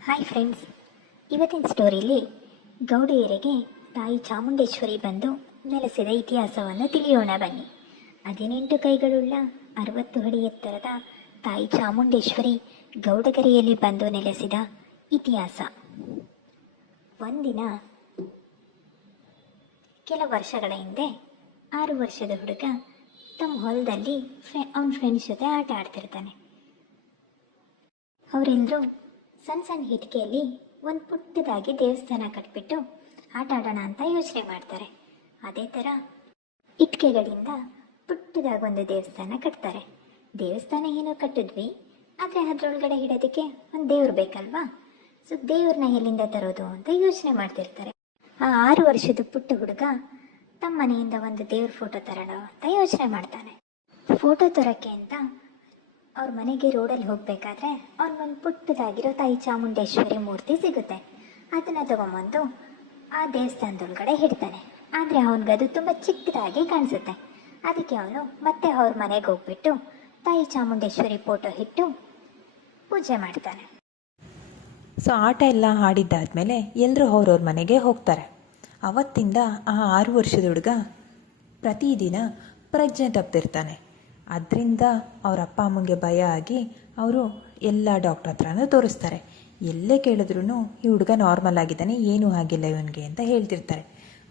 Hi friends, ಇವತ್ತಿನ ಸ್ಟೋರಿಲಿ ಗೌಡೆಯರಿಗೆ ತಾಯಿ ಚಾಮುಂಡೇಶ್ವರಿ ಬಂದು ನೆಲೆಸಿದ ಇತಿಹಾಸವನ್ನು ತಿಳಿಯೋಣ ಬನ್ನಿ. 18 ಕೈಗಳುಳ್ಳ 60 ಅಡಿ ಎತ್ತರದ ತಾಯಿ ಚಾಮುಂಡೇಶ್ವರಿ ಗೌಡಗೆರೆಯಲ್ಲಿ ಬಂದು ನೆಲೆಸಿದ ಇತಿಹಾಸ. ಒಂದಿನ ಕೆಲ ವರ್ಷಗಳ ಹಿಂದೆ 6 ವರ್ಷದ ಹುಡುಗ ತಮ್ಮ ಹೊಲದಲ್ಲಿ ಅವನ ಫ್ರೆಂಡ್ಸ್ ಜೊತೆ ಆಟ ಆಡ್ತಿರ್ತಾನೆ. ಅವರೆಲ್ಲರೂ ಸಣ್ಣ ಸಣ್ಣ ಇಟ್ಟಿಗೆಯಲ್ಲಿ ಒಂದು ಪುಟ್ಟದಾಗಿ ದೇವಸ್ಥಾನ ಕಟ್ಬಿಟ್ಟು ಆಟ ಆಡೋಣ ಅಂತ ಯೋಚನೆ ಮಾಡ್ತಾರೆ. ಅದೇ ಥರ ಇಟ್ಟಿಗೆಗಳಿಂದ ಪುಟ್ಟದಾಗಿ ಒಂದು ದೇವಸ್ಥಾನ ಕಟ್ತಾರೆ. ದೇವಸ್ಥಾನ ಏನೋ ಕಟ್ಟಿದ್ವಿ, ಆದರೆ ಅದರೊಳಗಡೆ ಇಡೋದಕ್ಕೆ ಒಂದು ದೇವ್ರು ಬೇಕಲ್ವಾ? ಸೊ ದೇವ್ರನ್ನ ಎಲ್ಲಿಂದ ತರೋದು ಅಂತ ಯೋಚನೆ ಮಾಡ್ತಿರ್ತಾರೆ. ಆ 6 ವರ್ಷದ ಪುಟ್ಟ ಹುಡುಗ ತಮ್ಮ ಮನೆಯಿಂದ ಒಂದು ದೇವ್ರ ಫೋಟೋ ತರೋಣ ಅಂತ ಯೋಚನೆ ಮಾಡ್ತಾನೆ. ಫೋಟೋ ತರೋಕ್ಕೆ ಅಂತ ಅವ್ರ ಮನೆಗೆ ರೋಡಲ್ಲಿ ಹೋಗಬೇಕಾದ್ರೆ ಅವ್ನಿಗೊಂದು ಪುಟ್ಟದಾಗಿರೋ ತಾಯಿ ಚಾಮುಂಡೇಶ್ವರಿ ಮೂರ್ತಿ ಸಿಗುತ್ತೆ. ಅದನ್ನು ತಗೊಂಬಂದು ಆ ದೇವಸ್ಥಾನದೊಳಗಡೆ ಇಡ್ತಾನೆ. ಆದರೆ ಅವನಿಗದು ತುಂಬ ಚಿಕ್ಕದಾಗಿ ಕಾಣಿಸುತ್ತೆ. ಅದಕ್ಕೆ ಅವನು ಮತ್ತೆ ಅವ್ರ ಮನೆಗೆ ಹೋಗ್ಬಿಟ್ಟು ತಾಯಿ ಚಾಮುಂಡೇಶ್ವರಿ ಫೋಟೋ ಇಟ್ಟು ಪೂಜೆ ಮಾಡ್ತಾನೆ. ಸೊ ಆಟ ಎಲ್ಲ ಆಡಿದ್ದಾದಮೇಲೆ ಎಲ್ಲರೂ ಅವ್ರವ್ರ ಮನೆಗೆ ಹೋಗ್ತಾರೆ. ಅವತ್ತಿಂದ ಆ 6 ವರ್ಷದ ಹುಡುಗ ಪ್ರತಿದಿನ ಪ್ರಜ್ಞೆ ತಪ್ಪಿರ್ತಾನೆ. ಅದರಿಂದ ಅವ್ರ ಅಪ್ಪ ಅಮ್ಮಂಗೆ ಭಯ ಆಗಿ ಅವರು ಎಲ್ಲ ಡಾಕ್ಟ್ರ್ ಹತ್ರನೂ ತೋರಿಸ್ತಾರೆ. ಎಲ್ಲೇ ಕೇಳಿದ್ರೂ ಈ ಹುಡುಗ ನಾರ್ಮಲ್ ಆಗಿದ್ದಾನೆ, ಏನೂ ಆಗಿಲ್ಲ ಇವನಿಗೆ ಅಂತ ಹೇಳ್ತಿರ್ತಾರೆ.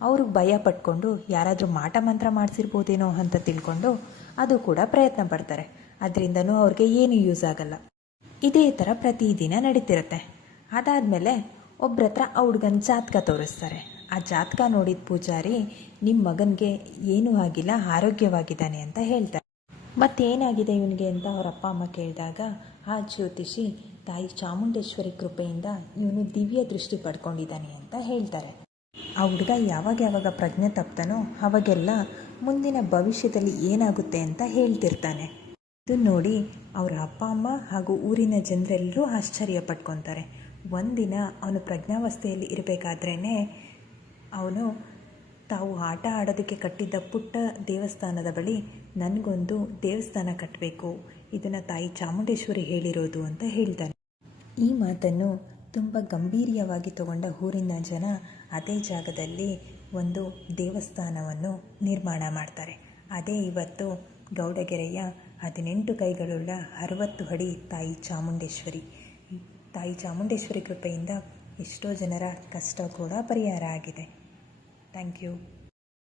ಅವರು ಭಯ ಪಟ್ಕೊಂಡು ಯಾರಾದರೂ ಮಾಟ ಮಂತ್ರ ಮಾಡಿಸಿರ್ಬೋದೇನೋ ಅಂತ ತಿಳ್ಕೊಂಡು ಅದು ಕೂಡ ಪ್ರಯತ್ನ ಪಡ್ತಾರೆ. ಅದರಿಂದನೂ ಅವ್ರಿಗೆ ಏನೂ ಯೂಸ್ ಆಗಲ್ಲ. ಇದೇ ಥರ ಪ್ರತಿದಿನ ನಡೀತಿರುತ್ತೆ. ಅದಾದಮೇಲೆ ಒಬ್ಬರ ಹತ್ರ ಆ ಹುಡುಗನ ಜಾತಕ ತೋರಿಸ್ತಾರೆ. ಆ ಜಾತಕ ನೋಡಿದ ಪೂಜಾರಿ ನಿಮ್ಮ ಮಗನಿಗೆ ಏನೂ ಆಗಿಲ್ಲ, ಆರೋಗ್ಯವಾಗಿದ್ದಾನೆ ಅಂತ ಹೇಳ್ತಾರೆ. ಮತ್ತೇನಾಗಿದೆ ಇವನಿಗೆ ಅಂತ ಅವ್ರ ಅಪ್ಪ ಅಮ್ಮ ಕೇಳಿದಾಗ ಆ ಜ್ಯೋತಿಷಿ ತಾಯಿ ಚಾಮುಂಡೇಶ್ವರಿ ಕೃಪೆಯಿಂದ ಇವನು ದಿವ್ಯ ದೃಷ್ಟಿ ಪಡ್ಕೊಂಡಿದ್ದಾನೆ ಅಂತ ಹೇಳ್ತಾರೆ. ಆ ಹುಡುಗ ಯಾವಾಗ ಪ್ರಜ್ಞೆ ತಪ್ತಾನೋ ಅವಾಗೆಲ್ಲ ಮುಂದಿನ ಭವಿಷ್ಯದಲ್ಲಿ ಏನಾಗುತ್ತೆ ಅಂತ ಹೇಳ್ತಿರ್ತಾನೆ. ಇದನ್ನು ನೋಡಿ ಅವರ ಅಪ್ಪ ಅಮ್ಮ ಹಾಗೂ ಊರಿನ ಜನರೆಲ್ಲರೂ ಆಶ್ಚರ್ಯ ಪಡ್ಕೊತಾರೆ. ಒಂದಿನ ಅವನು ಪ್ರಜ್ಞಾವಸ್ಥೆಯಲ್ಲಿ ಇರಬೇಕಾದ್ರೇ ಅವನು ತಾವು ಆಟ ಆಡೋದಕ್ಕೆ ಕಟ್ಟಿದ್ದ ಪುಟ್ಟ ದೇವಸ್ಥಾನದ ಬಳಿ ನನಗೊಂದು ದೇವಸ್ಥಾನ ಕಟ್ಟಬೇಕು, ಇದನ್ನು ತಾಯಿ ಚಾಮುಂಡೇಶ್ವರಿ ಹೇಳಿರೋದು ಅಂತ ಹೇಳ್ತಾನೆ. ಈ ಮಾತನ್ನು ತುಂಬ ಗಂಭೀರ್ಯವಾಗಿ ತಗೊಂಡ ಊರಿನ ಜನ ಅದೇ ಜಾಗದಲ್ಲಿ ಒಂದು ದೇವಸ್ಥಾನವನ್ನು ನಿರ್ಮಾಣ ಮಾಡ್ತಾರೆ. ಅದೇ ಇವತ್ತು ಗೌಡಗೆರೆಯ 18 ಕೈಗಳುಳ್ಳ 60 ಅಡಿ ತಾಯಿ ಚಾಮುಂಡೇಶ್ವರಿ. ತಾಯಿ ಚಾಮುಂಡೇಶ್ವರಿ ಕೃಪೆಯಿಂದ ಎಷ್ಟೋ ಜನರ ಕಷ್ಟ ಕೂಡ ಪರಿಹಾರ ಆಗಿದೆ. Thank you.